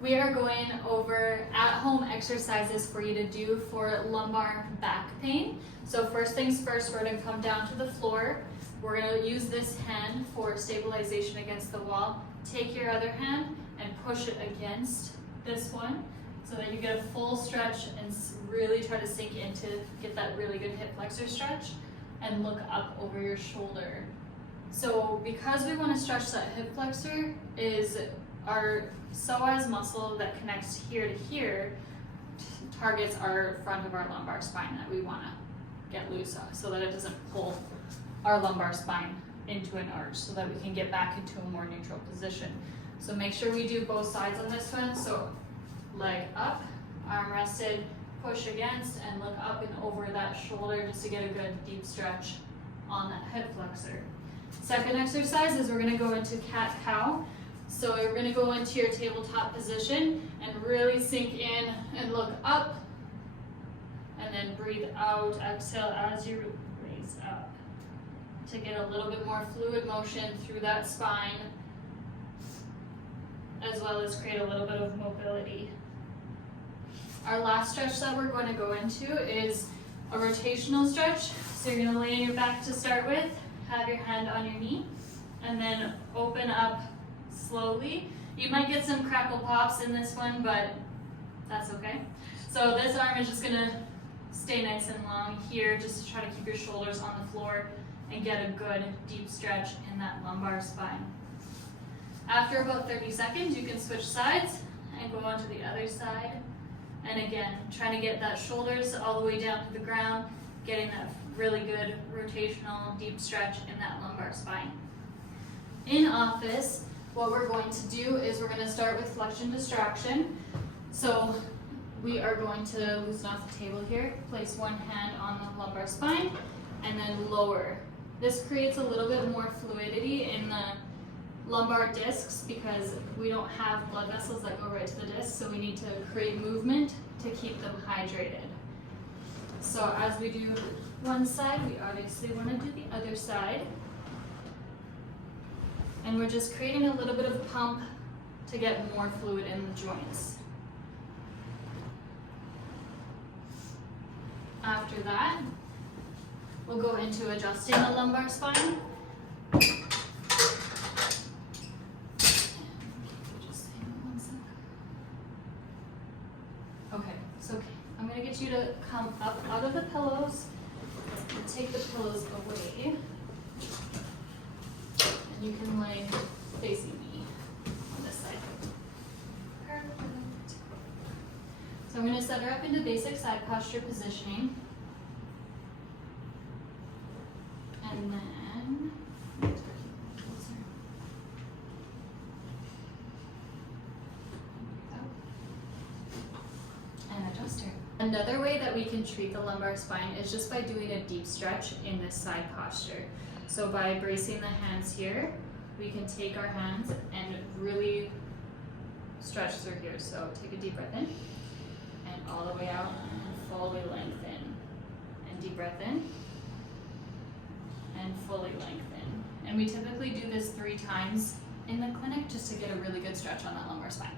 we are going over at-home exercises for you to do for lumbar back pain. So first things first, we're gonna come down to the floor. We're gonna use this hand for stabilization against the wall. Take your other hand and push it against this one so that you get a full stretch and really try to sink into, get that really good hip flexor stretch, and look up over your shoulder. So because we want to stretch that hip flexor, is our psoas muscle that connects here to here targets our front of our lumbar spine that we want to get loose of, so that it doesn't pull our lumbar spine into an arch, so that we can get back into a more neutral position. So make sure we do both sides on this one. So leg up, arm rested, push against, and look up and over that shoulder just to get a good deep stretch on that hip flexor. Second exercise is we're going to go into cat-cow. So we're going to go into your tabletop position and really sink in and look up, and then breathe out, exhale as you raise up to get a little bit more fluid motion through that spine, as well as create a little bit of mobility. Our last stretch that we're going to go into is a rotational stretch. So you're going to lay on your back to start with, have your hand on your knee, and then open up slowly. You might get some crackle pops in this one, but that's okay. So this arm is just going to stay nice and long here, just to try to keep your shoulders on the floor and get a good deep stretch in that lumbar spine. After about 30 seconds, you can switch sides and go on to the other side. And again, trying to get that shoulders all the way down to the ground, getting that really good rotational deep stretch in that lumbar spine. In office, what we're going to do is we're going to start with flexion distraction. So we are going to loosen off the table here, place one hand on the lumbar spine, and then lower. This creates a little bit more fluidity in the lumbar discs because we don't have blood vessels that go right to the disc, so we need to create movement to keep them hydrated. So as we do one side, we obviously want to do the other side. And we're just creating a little bit of pump to get more fluid in the joints. After that, we'll go into adjusting the lumbar spine. I'm going to get you to come up out of the pillows and take the pillows away. And you can lay facing me on this side. Perfect. So I'm going to set her up into basic side posture positioning. And then adjust her. Another way that we can treat the lumbar spine is just by doing a deep stretch in this side posture. So by bracing the hands here, we can take our hands and really stretch through here. So take a deep breath in, and all the way out, and fully lengthen. And deep breath in, and fully lengthen. And we typically do this 3 times in the clinic just to get a really good stretch on that lumbar spine.